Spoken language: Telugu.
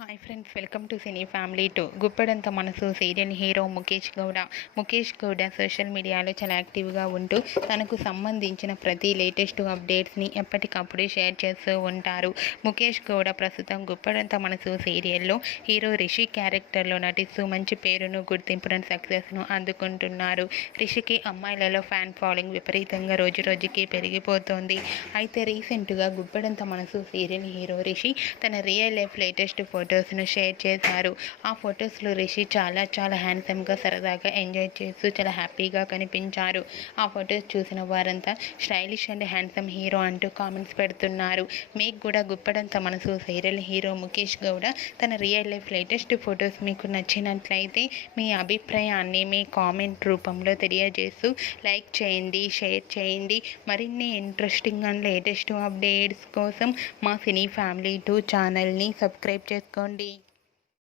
Hi friends, welcome to cine family 2. Guppedantha Manasu serial hero Mukesh Gowda social మీడియాలో చాలా యాక్టివ్గా ఉంటూ తనకు సంబంధించిన ప్రతి లేటెస్ట్ అప్డేట్స్ని ఎప్పటికప్పుడు షేర్ చేస్తూ ఉంటారు. ముఖేష్ గౌడ ప్రస్తుతం గుప్పెడంత మనసు సీరియల్లో హీరో రిషి క్యారెక్టర్లో నటిస్తూ మంచి పేరును, గుర్తింపును, సక్సెస్ను అందుకుంటున్నారు. రిషికి అమ్మాయిలలో ఫ్యాన్ ఫాలోయింగ్ విపరీతంగా రోజురోజుకి పెరిగిపోతోంది. అయితే రీసెంట్గా గుప్పెడంత మనసు సీరియల్ హీరో రిషి తన రియల్ లైఫ్ లేటెస్ట్ ఫొటోస్ను షేర్ చేశారు. ఆ ఫొటోస్లో రిషి చాలా హ్యాండ్సమ్గా, సరదాగా ఎంజాయ్ చేస్తూ చాలా హ్యాపీగా కనిపించారు. ఆ ఫొటోస్ చూసిన వారంతా స్టైలిష్ అండ్ హ్యాండ్సమ్ హీరో అంటూ కామెంట్స్ పెడుతున్నారు. మీకు కూడా గుప్పెడంత మనసు సీరియల్ హీరో ముఖేష్ గౌడ తన రియల్ లైఫ్ లేటెస్ట్ ఫొటోస్ మీకు నచ్చినట్లయితే మీ అభిప్రాయాన్ని మీ కామెంట్ రూపంలో తెలియజేస్తూ లైక్ చేయండి, షేర్ చేయండి. మరిన్ని ఇంట్రెస్టింగ్ అండ్ లేటెస్ట్ అప్డేట్స్ కోసం మా సినీ ఫ్యామిలీ 2 ఛానల్ని సబ్స్క్రైబ్ చేసుకోండి.